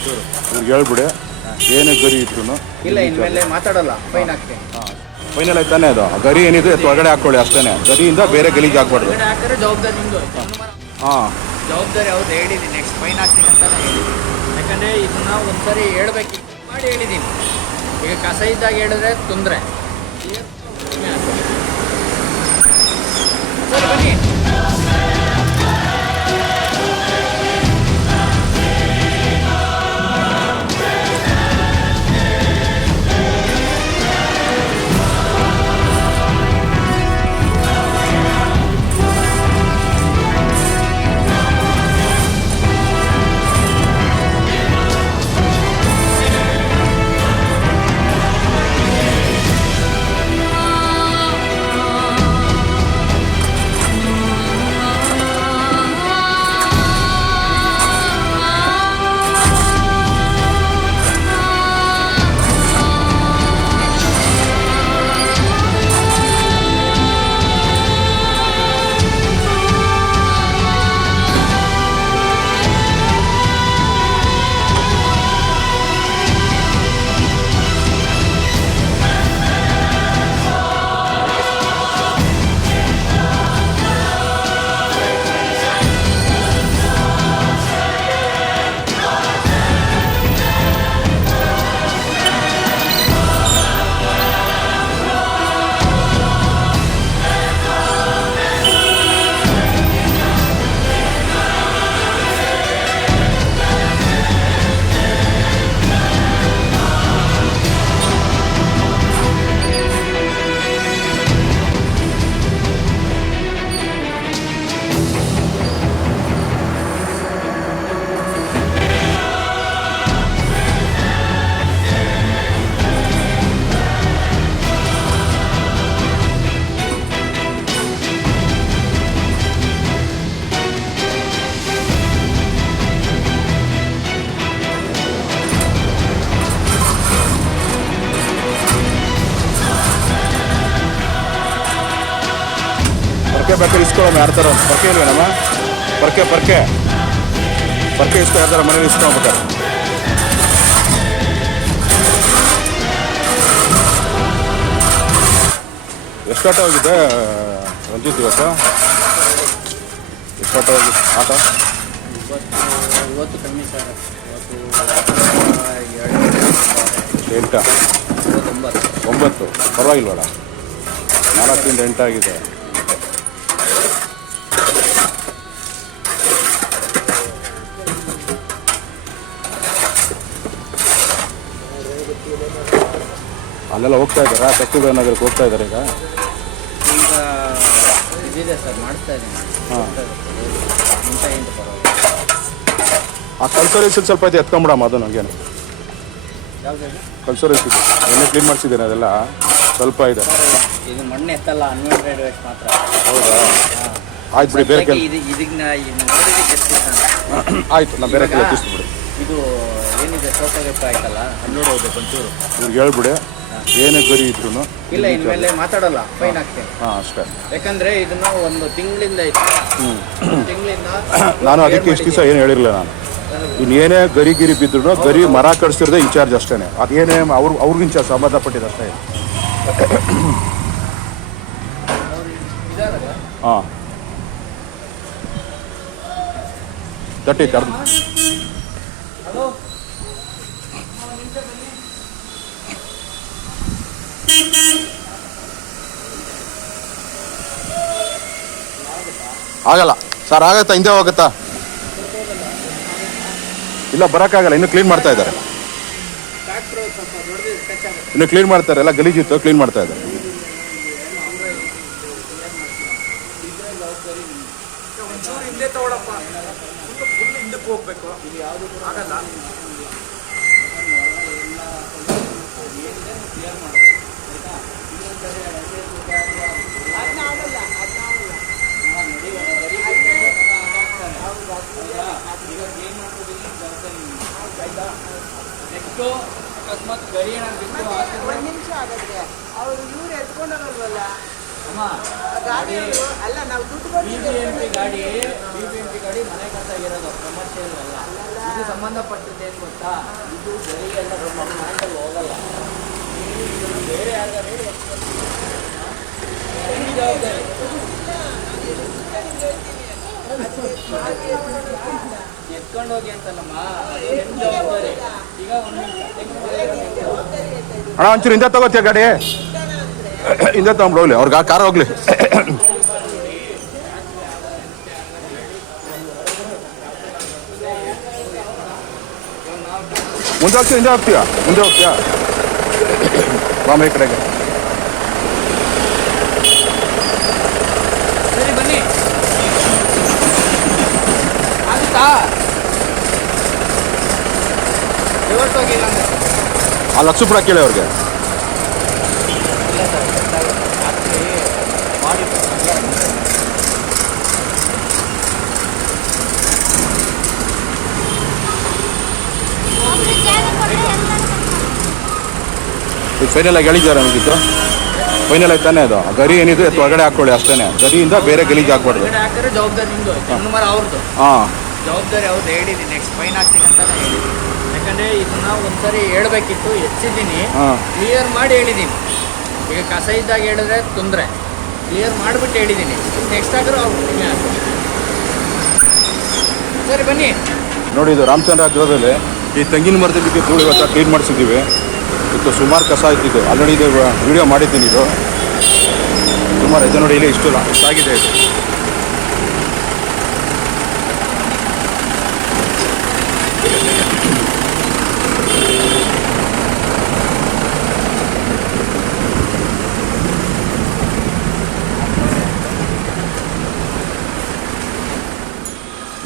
ಒಂಚೂರು ಇವ್ರಿಗೆ ಹೇಳ್ಬಿಡಿ ಏನೇ ಗರಿ ಇದ್ರು ಇಲ್ಲ ಇನ್ಮೇಲೆ ಮಾತಾಡಲ್ಲ ಫೈನ್ ಹಾಕ್ತೀನಿ. ಫೈನಲ್ ಆಯ್ತಾನೆ ಅದು ಗರಿ ಏನಿದೆ ಹೊರಗಡೆ ಹಾಕೊಳ್ಳಿ ಅಷ್ಟೇ, ಗರಿಯಿಂದ ಬೇರೆ ಗಲೀಜ್ ಹಾಕ್ಬಾರ್ದು. ಹೊರಗಡೆ ಹಾಕಿದ್ರೆ ಜವಾಬ್ದಾರಿ ನಿಮ್ಮದು. ಹಾಂ ಜವಾಬ್ದಾರಿ ಹೌದು ಹೇಳಿದ್ದೀನಿ, ನೆಕ್ಸ್ಟ್ ಫೈನ್ ಹಾಕ್ತೀನಿ ಅಂತಾನೆ ಹೇಳಿದ್ದೀನಿ. ಯಾಕಂದರೆ ಇದನ್ನ ಒಂದ್ಸರಿ ಹೇಳ್ಬೇಕು ಮಾಡಿ ಹೇಳಿದ್ದೀನಿ. ಈಗ ಕಸ ಇದ್ದಾಗ ಹೇಳಿದ್ರೆ ತೊಂದರೆ. ಸರ್ ಬನ್ನಿ. ಬೇಕಾದ್ರೆ ಇಸ್ಕೊಳ್ಳೋಣ ಯಾರ್ತಾರ ಪರ್ಕೆ ಇಲ್ವೇನಮ್ಮ? ಪರ್ಕೆ ಇಸ್ಕೊ ಯಾರ್ದಾರ ಮನೇಲಿ ಇಸ್ಕೊಳ್ಬೇಕಾರೆ. ಎಷ್ಟು ಆಟ ಹೋಗಿದ್ದೆ ರಂಜಿತ್ ಇವತ್ತು? ಎಷ್ಟು ಆಟ ಹೋಗಿದ್ದು ಆಟ? ಇವತ್ತು ಕಮ್ಮಿ ಸರ್. ಇವತ್ತು 9 ಪರವಾಗಿಲ್ವಲ್ಲ, 4ರಿಂದ 8 ಆಗಿದೆ. ಅಲ್ಲೆಲ್ಲ ಹೋಗ್ತಾ ಇದ್ದಾರಾ? ತಕ್ಕುಬೆ ನಗರಕ್ಕೆ ಹೋಗ್ತಾ ಇದ್ದಾರೆ ಈಗ ಇದಿದೆ ಸರ್, ಮಾಡಿಸ್ತಾ ಇದ್ದೀನಿ. ಹಾಂ, ಪರವಾಗಿಲ್ಲ. ಆ ಕಲ್ಸೋರೇಸಿದ್ದು ಸ್ವಲ್ಪ ಐತೆ ಎತ್ಕೊಂಬಿಡಮ್ಮ. ಅದು ನನಗೇನು ಯಾವುದು ಕಲ್ಸೋರೇಸಿದ್ದು ಎಣ್ಣೆ ಕ್ಲೀನ್ ಮಾಡಿಸಿದ್ದೇನೆ, ಅದೆಲ್ಲ ಸ್ವಲ್ಪ ಇದೆ. ಇದು ಮಣ್ಣು ಎತ್ತಲ್ಲ, 100 ವೇಸ್ಟ್ ಮಾತ್ರ. ಹೌದಾ? ಆಯ್ತು ಬಿಡಿ, ಬೇರೆ ಕೆಲಸ. ಇದನ್ನ ಆಯ್ತು, ನಾನು ಬೇರೆ ಕೆಲಸ ಎತ್ತಿಸ್ಬಿಡಿ. ಇದು ಏನಿದೆ ಸೋಕಾಗಪ್ಪ ಆಯ್ತಲ್ಲ, 100 ಹೋಗ್ಬೇಕು ಒಂಚೂರು. ಇವ್ರಿಗೆ ಹೇಳ್ಬಿಡಿ ಏನೇ ಗರಿ ಇದ್ರು ಇಲ್ಲ ಇನ್ಮೇಲೆ ಮಾತಾಡಲ್ಲ, ಫೈನ್ ಹಾಕ್ತೀನಿ. ಹಾಂ ಅಷ್ಟೇ. ಯಾಕಂದ್ರೆ ಇದನ್ನ ಒಂದು ತಿಂಗಳಿಂದ ನಾನು ಅದಕ್ಕೆ ಇಷ್ಟು ದಿವಸ ಏನು ಹೇಳಿರಲಿಲ್ಲ. ನಾನು ಇನ್ನೇನೇ ಗರಿ ಬಿದ್ದರೂ ಗರಿ ಮರ ಕಡಿಸಿರೋದೇ ಇನ್ಚಾರ್ಜ್ ಅಷ್ಟೇ. ಅದೇನೇ ಅವ್ರಿಗೆ ಇನ್ಚಾರ್ಜ್ ಸಂಬಂಧಪಟ್ಟಿದ್ದು ಅಷ್ಟೇ. ಹಾಂ, ತಟ್ಟಿ ಕರ್ದು ಆಗಲ್ಲ ಸರ್. ಆಗತ್ತಾ? ಹಿಂದೆ ಹೋಗುತ್ತಾ? ಇಲ್ಲ, ಬರೋಕ್ಕಾಗಲ್ಲ. ಇನ್ನೂ ಕ್ಲೀನ್ ಮಾಡ್ತಾ ಇದ್ದಾರೆ, ಇನ್ನೂ ಕ್ಲೀನ್ ಮಾಡ್ತಾರೆ. ಎಲ್ಲ ಗಲೀಜಿತ್ತು, ಕ್ಲೀನ್ ಮಾಡ್ತಾ ಇದ್ದಾರೆ. ಅಕಸ್ಮಾತ್ ಗರಿ ಏನಾಗ್ಬಿಟ್ಟು ಒಂದು ನಿಮಿಷ ಆಗಾದ್ರೆ ಅವರು ಇವ್ರು ಎತ್ಕೊಂಡೋಗಲ್ವಲ್ಲ ಅಮ್ಮ, ಗಾಡಿ ಅಲ್ಲ, ನಾವು ದುಡ್ಡು BBMP ಗಾಡಿ ಮನೆ ಕಟ್ಟಾಗಿರೋದು, ಕಮರ್ಷಿಯಲ್ ಅಲ್ಲ. ಇದು ಸಂಬಂಧಪಟ್ಟದ್ದು ಏನು ಗೊತ್ತಾ, ಇದು ಗರಿಗೆಲ್ಲ ಹ್ಯಾಂಡಲ್ ಹೋಗಲ್ಲ. ಇದನ್ನು ಬೇರೆ ಯಾರಿಗಾರು ಹೇಳಿ ನಿಮ್ಮ ಜವಾಬ್ದಾರಿ. ಎತ್ಕೊಂಡು ಹೋಗಿ ಅಂತಲ್ಲಮ್ಮ, ನಿಮ್ಮ ಜವಾಬ್ದಾರಿ. ಈಗ ಒಂದು ಅಣ್ಣ ಒಂಚೂರು ಹಿಂದೆ ತಗೋತೀಯ ಗಾಡಿ, ಹಿಂದೆ ತಗೊಂಡು ಹೋಗ್ಲಿ, ಅವ್ರಿಗೆ ಆ ಕಾರ್ ಹೋಗ್ಲಿ. ಮುಂದೆ ಹೋಗ್ತೀಯ ಹಿಂದೆ ಹೋಗ್ತೀಯಾ? ಮುಂದೆ ಹೋಗ್ತೀಯಾ? ಬಾಂಬೆ ಕಡೆಗೆ ಸರಿ ಬನ್ನಿ. ಆಗುತ್ತಾ? ರಿವರ್ಸ್ ಹೋಗಿಲ್ಲ ಅಂದ್ರೆ ಆ ಲಕ್ಷ ರೂಪಾಯಿ ಕೇಳಿ ಅವ್ರಿಗೆ. ಇಲ್ಲ ಸರ್, ಆಕ್ಚುಲಿ ಮಾಡಿ ಈಗ ಫೈನಲ್ ಆಗಿ ಹೇಳಿದ್ದಾರೆ ನಮಗಿದ್ದು. ಫೈನಲ್ ಆಗಿ ತಾನೇ ಅದು ಗರಿ ಏನಿದೆ ಅದು ಹೊರಗಡೆ ಹಾಕೊಳ್ಳಿ ಅಷ್ಟೇ. ಗರಿಯಿಂದ ಬೇರೆ ಗಲೀಜು ಹಾಕ್ಬಾರ್ದು. ಹೊರಗಡೆ ಹಾಕಿದ್ರೆ ಜವಾಬ್ದಾರಿ ನಿಮ್ಮದು, ಹೆಣ್ಣು ಮರ ಅವ್ರದ್ದು ಹಾಂ, ಜವಾಬ್ದಾರಿ ಅವ್ರದ್ದು. ಹೇಳಿದ್ದೀನಿ ನೆಕ್ಸ್ಟ್ ಫೈನ್ ಹಾಕ್ತೀನಿ ಅಂತಾನೆ ಹೇಳಿದ್ದೀನಿ. ಯಾಕಂದರೆ ಇದನ್ನ ಒಂದ್ಸರಿ ಹೇಳ್ಬೇಕಿತ್ತು, ಎಚ್ಚಿದ್ದೀನಿ, ಹಾಂ, ಕ್ಲಿಯರ್ ಮಾಡಿ ಹೇಳಿದ್ದೀನಿ. ಈಗ ಕಸ ಇದ್ದಾಗ ಹೇಳಿದ್ರೆ ತೊಂದರೆ, ಕ್ಲಿಯರ್ ಮಾಡಿಬಿಟ್ಟು ಹೇಳಿದ್ದೀನಿ. ನೆಕ್ಸ್ಟ್ ಆಗಿರೋ ಅವ್ರು ಸರಿ ಬನ್ನಿ. ನೋಡಿ ಇದು ರಾಮಚಂದ್ರ ಆಗ್ರಹದಲ್ಲಿ ಈ ತೆಂಗಿನ ಮರದಲ್ಲಿ ಧೂಳು ಇವತ್ತು ಕ್ಲೀನ್ ಮಾಡಿಸಿದ್ದೀವಿ. ಇದು ಸುಮಾರು ಕಸ ಇದ್ದಿದ್ದು, ಆಲ್ರೆಡಿ ಇದು ವಿಡಿಯೋ ಮಾಡಿದ್ದೀನಿ. ಇದು ಸುಮಾರು ಇದು ನೋಡಿ, ಇಲ್ಲಿ ಇಷ್ಟಾಗಿದೆ ಇದು.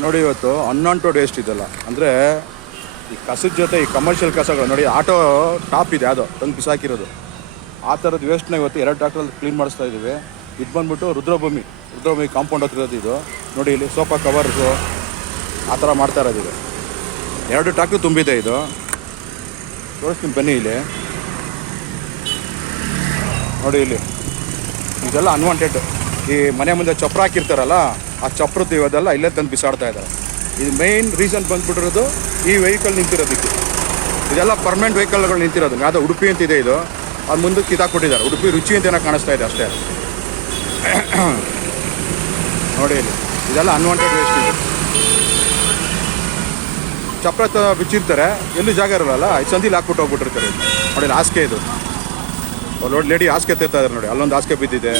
ನೋಡಿ ಇವತ್ತು ಅನ್ವಾಂಟೆಡ್ ವೇಸ್ಟ್ ಇದೆಲ್ಲ, ಅಂದರೆ ಈ ಕಸದ ಜೊತೆ ಈ ಕಮರ್ಷಿಯಲ್ ಕಸಗಳು ನೋಡಿ, ಆಟೋ ಟಾಪ್ ಇದೆ ಯಾವುದೋ ತಂದು ಬಿಸಾಕಿರೋದು, ಆ ಥರದ ವೇಸ್ಟ್ನ ಇವತ್ತು 2 ಟ್ರ್ಯಾಕ್ಟ್ರಲ್ಲಿ ಕ್ಲೀನ್ ಮಾಡಿಸ್ತಾ ಇದ್ದೀವಿ. ಇದು ಬಂದ್ಬಿಟ್ಟು ರುದ್ರಭೂಮಿ ಕಾಂಪೌಂಡ್ ಹತ್ರ ಇರೋದು ಇದು. ನೋಡಿ ಇಲ್ಲಿ ಸೋಫಾ ಕವರ್ಸು ಆ ಥರ ಮಾಡ್ತಾ ಇರೋದು ಇದು. 2 ಟ್ರ್ಯಾಕ್ಟ್ರು ತುಂಬಿದೆ ಇದು. ತೋರಿಸ್ತೀನಿ ಬನ್ನಿ ಇಲ್ಲಿ. ನೋಡಿ ಇಲ್ಲಿ ಇದೆಲ್ಲ ಅನ್ವಾಂಟೆಡ್. ಈ ಮನೆ ಮುಂದೆ ಚಪ್ರ ಹಾಕಿರ್ತಾರಲ್ಲ, ಆ ಚಪ್ರದ್ದು ಇವದೆಲ್ಲ ಇಲ್ಲೇ ತಂದು ಬಿಸಾಡ್ತಾ ಇದ್ದಾರೆ. ಇದು ಮೇಯ್ನ್ ರೀಸನ್ ಬಂದ್ಬಿಟ್ಟಿರೋದು ಈ ವೆಹಿಕಲ್ ನಿಂತಿರೋದಕ್ಕೆ. ಇದೆಲ್ಲ ಪರ್ಮನೆಂಟ್ ವೆಹಿಕಲ್ಗಳು ನಿಂತಿರೋದು. ಯಾವುದೋ ಉಡುಪಿ ಅಂತಿದೆ ಇದು, ಅದು ಮುಂದಕ್ಕೆ ಕಿತ್ತಾಕ್ಬಿಟ್ಟಿದ್ದಾರೆ. ಉಡುಪಿ ರುಚಿ ಅಂತ ಏನೋ ಕಾಣಿಸ್ತಾ ಇದೆ ಅಷ್ಟೇ. ನೋಡಿ ಇಲ್ಲಿ ಇದೆಲ್ಲ ಅನ್ವಾಂಟೆಡ್ ವೇಸ್ಟ್ ಇದೆ. ಚಪ್ರ ಬಿಚ್ಚಿರ್ತಾರೆ, ಎಲ್ಲೂ ಜಾಗ ಇರೋಲ್ಲ, ಈ ಸಂದಿಲಿ ಹಾಕ್ಬಿಟ್ಟು ಹೋಗ್ಬಿಟ್ಟಿರ್ತಾರೆ. ನೋಡಿ ಇಲ್ಲಿ ಹಾಸಿಗೆ ಇದು, ನೋಡಿ ಲೇಡಿ ಹಾಸಿಗೆ ತಿರ್ತಾ ಇದ್ದಾರೆ. ನೋಡಿ ಅಲ್ಲೊಂದು ಹಾಸಿಗೆ ಬಿದ್ದಿದೆ.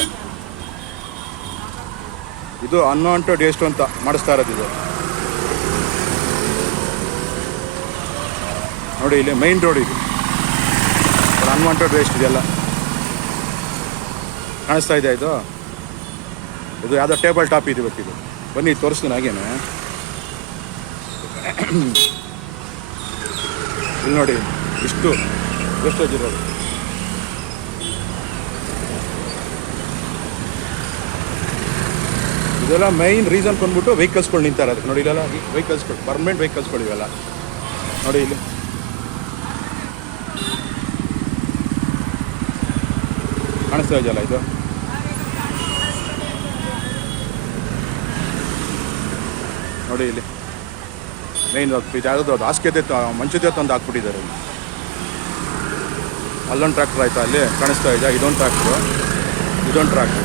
ಇದು ಅನ್ವಾಂಟೆಡ್ ವೇಸ್ಟ್ ಅಂತ ಮಾಡಿಸ್ತಾ ಇರೋದು ಇದು. ನೋಡಿ ಇಲ್ಲಿ ಮೈನ್ ರೋಡ್ ಇದು, ಅನ್ವಾಂಟೆಡ್ ವೇಸ್ಟ್ ಇದೆಲ್ಲ ಕಾಣಿಸ್ತಾ ಇದೆ. ಇದು ಯಾವುದೋ ಟೇಬಲ್ ಟಾಪ್ ಇದೆ ಇವತ್ತಿದು. ಬನ್ನಿ ತೋರಿಸ್ತೀನಿ ಹಾಗೇನೆ. ಇಲ್ಲಿ ನೋಡಿ ಇಷ್ಟು ವೇಸ್ಟೇಜ್ ಇರೋದು. ಇದೆಲ್ಲ ಮೈನ್ ರೀಸನ್ ಬಂದ್ಬಿಟ್ಟು ವೆಹಿಕಲ್ಸ್ಗಳು ನಿಂತಾರೆ ಅದಕ್ಕೆ. ನೋಡಿ ಇಲ್ಲೆಲ್ಲ ವೆಹಿಕಲ್ಸ್ಗಳು, ಪರ್ಮನೆಂಟ್ ವೆಹಿಕಲ್ಸ್ಗಳು ಇವೆಲ್ಲ. ನೋಡಿ ಇಲ್ಲಿ ಕಾಣಿಸ್ತಾ ಇದೆಯಲ್ಲ ಇದು. ನೋಡಿ ಇಲ್ಲಿ ಮೈನ್ ಯಾವುದೋ ಅದು ಹಾಸಿಗೆ ಮಂಚದ ತಂದು ಹಾಕ್ಬಿಟ್ಟಿದ್ದಾರೆ. ಅಲ್ಲೊಂದು ಟ್ರ್ಯಾಕ್ಟರ್ ಆಯಿತಾ, ಅಲ್ಲಿ ಕಾಣಿಸ್ತಾ ಇದೆ. ಇದೊಂದು ಟ್ರ್ಯಾಕ್ಟ್ರು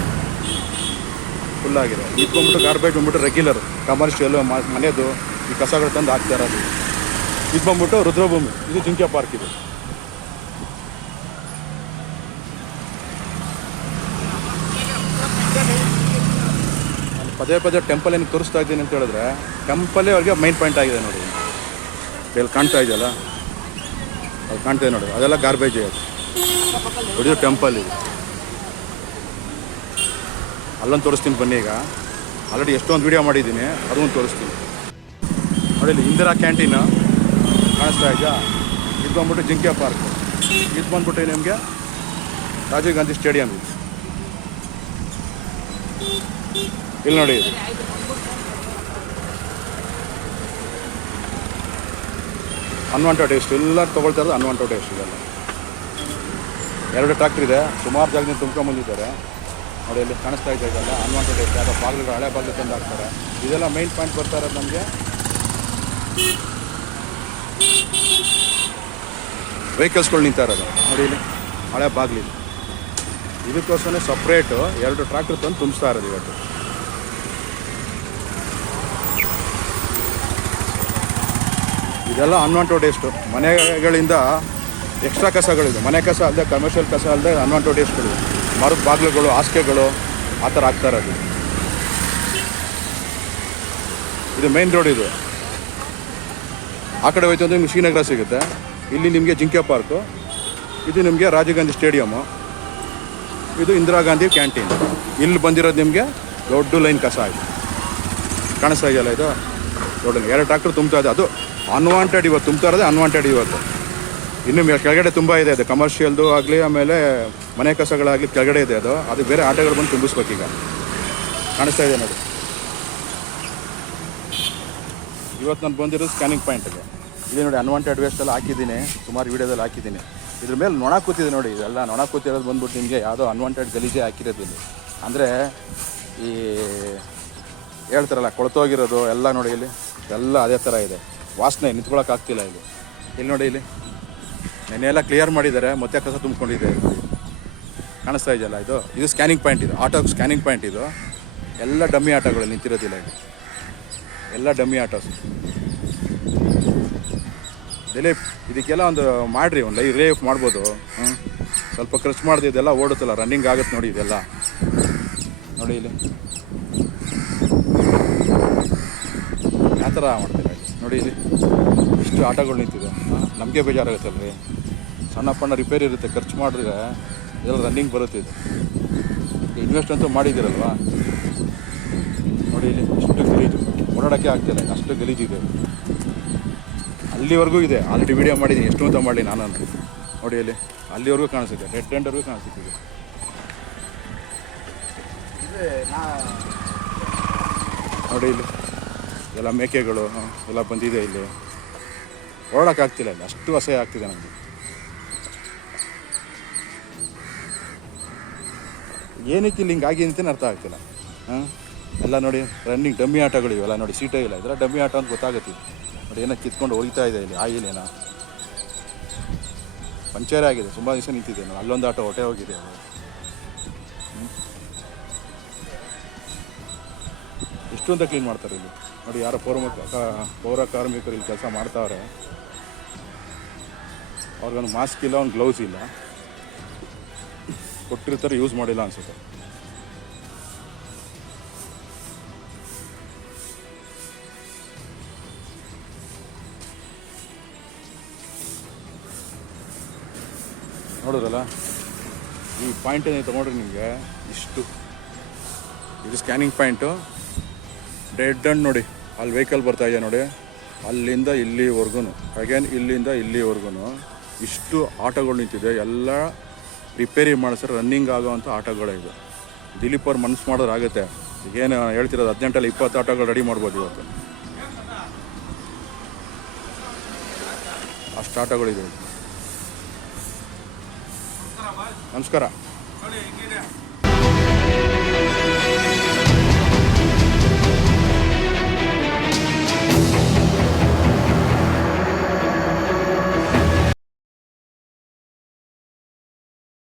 ಫುಲ್ಲಾಗಿದೆ. ಇದು ಬಂದ್ಬಿಟ್ಟು ಗಾರ್ಬೇಜ್ ಬಂದ್ಬಿಟ್ಟು ರೆಗ್ಯುಲರ್ ಕಮರ್ಷಿಯಲ್ ಮನೆಯದು ಈ ಕಸಗಳು ತಂದು ಹಾಕ್ತಾ ಇರೋದು. ಇದು ಬಂದ್ಬಿಟ್ಟು ರುದ್ರಭೂಮಿ, ಇದು ಜಿಂಕೆ ಪಾರ್ಕ್ ಇದು. ಪದೇ ಟೆಂಪಲ್ ಏನಕ್ಕೆ ತೋರಿಸ್ತಾ ಇದ್ದೀನಿ ಅಂತ ಹೇಳಿದ್ರೆ, ಟೆಂಪಲ್ಲೇ ಅವ್ರಿಗೆ ಮೈನ್ ಪಾಯಿಂಟ್ ಆಗಿದೆ. ನೋಡಿ ಇಲ್ಲಿ ಕಾಣ್ತಾ ಇದೆಯಲ್ಲ, ಅದು ಕಾಣ್ತಾ ನೋಡಿ, ಅದೆಲ್ಲ ಗಾರ್ಬೇಜ್ ಅದು. ಇದು ಟೆಂಪಲ್ ಇದು. ಅಲ್ಲೊಂದು ತೋರಿಸ್ತೀನಿ ಬನ್ನಿ. ಈಗ ಆಲ್ರೆಡಿ ಎಷ್ಟೊಂದು ವೀಡಿಯೋ ಮಾಡಿದ್ದೀನಿ, ಅದೊಂದು ತೋರಿಸ್ತೀನಿ. ನೋಡಿ ಇಲ್ಲಿ ಇಂದಿರಾ ಕ್ಯಾಂಟೀನು ಕಾಣಿಸ್ತಾ ಇದೆಯಾ. ಇದು ಬಂದ್ಬಿಟ್ಟು ಜಿಂಕೆ ಪಾರ್ಕ್. ಇದು ಬಂದ್ಬಿಟ್ಟು ನಿಮಗೆ ರಾಜೀವ್ ಗಾಂಧಿ ಸ್ಟೇಡಿಯಂ. ಇಲ್ಲಿ ನೋಡಿ ಇದು ಅನ್ವಾಂಟೆಡ್ ವೇಸ್ಟ್ ಎಲ್ಲ ತೊಗೊಳ್ತಾ ಇರೋದು. ಅನ್ವಾಂಟೆಡ್ ವೇಸ್ಟ್ ಇದೆಲ್ಲ. 2 ಟ್ರ್ಯಾಕ್ಟರ್ ಇದೆ, ಸುಮಾರು ಜಾಗದಿಂದ ತುಂಬ್ಕೊಂಬಂದಿದ್ದಾರೆ. ನೋಡಿ ಅಲ್ಲಿ ಕಾಣಿಸ್ತಾ ಇದೆ ಇದೆಲ್ಲ ಅನ್ವಾಂಟೆಡ್ ವೇಸ್ಟ್. ಯಾವುದೋ ಬಾಗಿಲು, ಹಳೆ ಬಾಗಿಲು ತಂದು ಹಾಕ್ತಾರೆ. ಇದೆಲ್ಲ ಮೈನ್ ಪಾಯಿಂಟ್ ಬರ್ತಾ ಇರೋದು ನಮಗೆ ವೆಹಿಕಲ್ಸ್ಗಳು ನಿಂತಾ ಇರೋದು ನೋಡಿ ಇಲ್ಲಿ ಹಳೆ ಬಾಗಿಲಿದೆ. ಇದಕ್ಕೋಸ್ಕರ ಸಪ್ರೇಟು 2 ಟ್ರ್ಯಾಕ್ಟರ್ ತಂದು ತುಂಬಿಸ್ತಾ ಇರೋದು ಇವತ್ತು. ಇದೆಲ್ಲ ಅನ್ವಾಂಟೆಡ್ ವೇಸ್ಟು. ಮನೆಗಳಿಂದ ಎಕ್ಸ್ಟ್ರಾ ಕಸಗಳಿದೆ, ಮನೆ ಕಸ ಅಲ್ಲದೆ ಕಮರ್ಷಿಯಲ್ ಕಸ ಅಲ್ಲದೆ ಅನ್ವಾಂಟೆಡ್ ವೇಸ್ಟ್ಗಳು, ಮರದ ಬಾಗಿಲುಗಳು, ಹಾಸಿಗೆಗಳು ಆ ಥರ ಆಗ್ತಾ ಇರೋದು. ಇದು ಮೇನ್ ರೋಡ್. ಇದು ಆ ಕಡೆ ಹೋಯ್ತು ಅಂದರೆ ನಿಮ್ಗೆ ಶ್ರೀನಗರ ಸಿಗುತ್ತೆ. ಇಲ್ಲಿ ನಿಮಗೆ ಜಿಂಕೆ ಪಾರ್ಕು, ಇದು ನಿಮಗೆ ರಾಜೀವ್ ಗಾಂಧಿ ಸ್ಟೇಡಿಯಮ್ಮು, ಇದು ಇಂದಿರಾ ಗಾಂಧಿ ಕ್ಯಾಂಟೀನ್. ಇಲ್ಲಿ ಬಂದಿರೋದು ನಿಮಗೆ ದೊಡ್ಡ ಲೈನ್ ಕಸ ಆಯಿತು, ಕಾಣಿಸ್ತಾ ಇದೆಯಲ್ಲ ಇದು ದೊಡ್ಡ 2 ಟ್ರ್ಯಾಕ್ಟರ್ ತುಂಬ್ತಾ ಇದೆ. ಅದು ಅನ್ವಾಂಟೆಡ್ ಇವತ್ತು ತುಂಬ್ತಾ ಇರೋದೇ ಅನ್ವಾಂಟೆಡ್ ಇವತ್ತು. ಇನ್ನು ಕೆಳಗಡೆ ತುಂಬ ಇದೆ, ಅದು ಕಮರ್ಷಿಯಲ್ದು ಆಗಲಿ ಆಮೇಲೆ ಮನೆ ಕಸಗಳಾಗಲಿ ಕೆಳಗಡೆ ಇದೆ. ಅದು ಬೇರೆ ಆಟೋಗಳು ಬಂದು ತುಂಬಿಸ್ಬೇಕೀಗ. ಕಾಣಿಸ್ತಾ ಇದೆ ನೋಡಿ. ಇವತ್ತು ನಾನು ಬಂದಿರೋದು ಸ್ಕ್ಯಾನಿಂಗ್ ಪಾಯಿಂಟ್ಗೆ. ಇದೆ ನೋಡಿ, ಅನ್ವಾಂಟೆಡ್ ವೇಸ್ಟ್ ಎಲ್ಲ ಹಾಕಿದ್ದೀನಿ, ಸುಮಾರು ವೀಡಿಯೋದಲ್ಲಿ ಹಾಕಿದ್ದೀನಿ. ಇದ್ರ ಮೇಲೆ ನೊಣ ಕೂತಿದೆ ನೋಡಿ. ಇದೆಲ್ಲ ನೊಣ ಕೂತಿರೋದು ಬಂದ್ಬಿಟ್ಟು ನಿಮಗೆ ಯಾವುದೋ ಅನ್ವಾಂಟೆಡ್ ಗಲೀಜೆ ಹಾಕಿರೋದು ಇಲ್ಲಿ. ಅಂದರೆ ಈ ಹೇಳ್ತಾರಲ್ಲ ಕೊಳ್ತೋಗಿರೋದು ಎಲ್ಲ ನೋಡಿ ಇಲ್ಲಿ ಎಲ್ಲ ಅದೇ ಥರ ಇದೆ. ವಾಸನೆ ನಿಂತ್ಕೊಳ್ಳೋಕ್ಕಾಗ್ತಿಲ್ಲ ಇಲ್ಲಿ. ಇಲ್ಲಿ ನೋಡಿ, ಇಲ್ಲಿ ನೆನ್ನೆಲ್ಲ ಕ್ಲಿಯರ್ ಮಾಡಿದ್ದಾರೆ, ಮತ್ತೆ ಕಸ ತುಂಬಿಕೊಂಡಿದೆ. ಕಾಣಿಸ್ತಾ ಇದೆಯಲ್ಲ, ಇದು ಸ್ಕ್ಯಾನಿಂಗ್ ಪಾಯಿಂಟ್. ಇದು ಆಟೋ ಸ್ಕ್ಯಾನಿಂಗ್ ಪಾಯಿಂಟ್. ಇದು ಎಲ್ಲ ಡಮ್ಮಿ ಆಟೋಗಳು ನಿಂತಿರೋದಿಲ್ಲ ಇಲ್ಲಿ, ಎಲ್ಲ ಡಮ್ಮಿ ಆಟೋಸ್. ದಿಲೀಪ್, ಇದಕ್ಕೆಲ್ಲ ಒಂದು ಮಾಡಿರಿ, ಒಂದು ರೇಫ್ ಮಾಡ್ಬೋದು. ಸ್ವಲ್ಪ ಖರ್ಚು ಮಾಡಿದೆ, ಇದೆಲ್ಲ ಓಡುತ್ತಲ್ಲ, ರನ್ನಿಂಗ್ ಆಗುತ್ತೆ ನೋಡಿ. ಇದೆಲ್ಲ ನೋಡಿ ಇಲ್ಲಿ ಯಾವ ಥರ ಮಾಡ್ತಾರೆ ನೋಡಿ. ಇಲ್ಲಿ ಇಷ್ಟು ಆಟೋಗಳು ನಿಂತಿದೆ. ನಮಗೆ ಬೇಜಾರಾಗುತ್ತಲ್ಲ ರೀ. ಸಣ್ಣ ಪಣ್ಣ ರಿಪೇರಿ ಇರುತ್ತೆ, ಖರ್ಚು ಮಾಡಿದ್ರೆ ಇದೆಲ್ಲ ರನ್ನಿಂಗ್ ಬರುತ್ತೆ. ಇದು ಇನ್ವೆಸ್ಟ್ ಅಂತೂ ಮಾಡಿದ್ದೀರಲ್ವಾ ನೋಡಿ. ಇಲ್ಲಿ ಇಷ್ಟು ಗಲೀಜು, ಓಡಾಡೋಕ್ಕೆ ಆಗ್ತಿಲ್ಲ, ಅಷ್ಟು ಗಲೀಜಿದೆ. ಅಲ್ಲಿವರೆಗೂ ಇದೆ, ಆಲ್ರೆಡಿ ವೀಡಿಯೋ ಮಾಡಿದ್ದೀನಿ, ಎಷ್ಟು ಅಂತ ಮಾಡಲಿ ನಾನು ನೋಡಿ. ಇಲ್ಲಿ ಅಲ್ಲಿವರೆಗೂ ಕಾಣಿಸುತ್ತೆ, ರೆಡ್ ಎಂಡ್ವರೆಗೂ ಕಾಣಿಸುತ್ತೆ. ನೋಡಿ ಇಲ್ಲಿ ಎಲ್ಲ ಮೇಕೆಗಳು ಎಲ್ಲ ಬಂದಿದೆ. ಇಲ್ಲಿ ಓಡೋಕ್ಕಾಗ್ತಿಲ್ಲ, ಇಲ್ಲಿ ಅಷ್ಟು ಅಸಹ್ಯ ಆಗ್ತಿದೆ ನಮಗೆ. ಏನಕ್ಕೆ ಇಲ್ಲಿ ಹಿಂಗಾಗಿ ಅಂತಲೇ ಅರ್ಥ ಆಗ್ತಿಲ್ಲ. ಎಲ್ಲ ನೋಡಿ ರನ್ನಿಂಗ್ ಡಮ್ಮಿ ಆಟೋಗಳು ಇವೆಲ್ಲ ನೋಡಿ. ಸೀಟೇ ಇಲ್ಲ, ಇದೆಲ್ಲ ಡಮ್ಮಿ ಆಟೋ ಅಂತ ಗೊತ್ತಾಗುತ್ತೆ. ನೋಡಿ ಏನೋ ಕಿತ್ಕೊಂಡು ಹೋಗ್ತಾ ಇದೆ ಇಲ್ಲಿ. ಆಯಿಲ್ ಏನೋ ಪಂಚರ್ ಆಗಿದೆ, ತುಂಬ ದಿವಸ ನಿಂತಿದೆ. ಅಲ್ಲೊಂದು ಆಟೋ ಹೊಟ್ಟೆ ಹೋಗಿದೆ. ಎಷ್ಟು ಅಂತ ಕ್ಲೀನ್ ಮಾಡ್ತಾರೆ ಇಲ್ಲಿ ನೋಡಿ. ಯಾರೋ ಪೌರ ಕಾರ್ಮಿಕರು ಇಲ್ಲಿ ಕೆಲಸ ಮಾಡ್ತಾವ್ರೆ. ಅವ್ರಿಗೊಂದು ಮಾಸ್ಕ್ ಇಲ್ಲ, ಒಂದು ಗ್ಲೌಸ್ ಇಲ್ಲ, ಕೊಟ್ಟಿರ್ತಾರೆ, ಯೂಸ್ ಮಾಡಿಲ್ಲ ಅನಿಸುತ್ತೆ. ನೋಡೋದಲ್ಲ, ಈ ಪಾಯಿಂಟ್ ಏನೇ ತೊಗೊಂಡ್ರೆ ನಿಮಗೆ ಇಷ್ಟು. ಇದು ಸ್ಕ್ಯಾನಿಂಗ್ ಪಾಯಿಂಟು. ಡೆಡ್ ಎಂಡ್ ನೋಡಿ, ಅಲ್ಲಿ ವೆಹಿಕಲ್ ಬರ್ತಾ ಇದೆ ನೋಡಿ, ಅಲ್ಲಿಂದ ಇಲ್ಲಿವರೆಗೂ, ಅಗೇನ್ ಇಲ್ಲಿಂದ ಇಲ್ಲಿವರೆಗೂ ಇಷ್ಟು ಆಟೋಗಳು ನಿಂತಿದೆ. ಎಲ್ಲ ರಿಪೇರಿ ಮಾಡಿಸ್ರೆ ರನ್ನಿಂಗ್ ಆಗೋವಂಥ ಆಟೋಗಳೇ ಇದು. ದಿಲೀಪ್ ಅವ್ರು ಮನಸ್ಸು ಮಾಡೋದು ಆಗುತ್ತೆ. ಈಗೇನು ಹೇಳ್ತಿರೋದು 18 20 ಆಟೋಗಳು ರೆಡಿ ಮಾಡ್ಬೋದು ಇವತ್ತು. ಅಷ್ಟು ಆಟೋಗಳಿದೆ. ನಮಸ್ಕಾರ.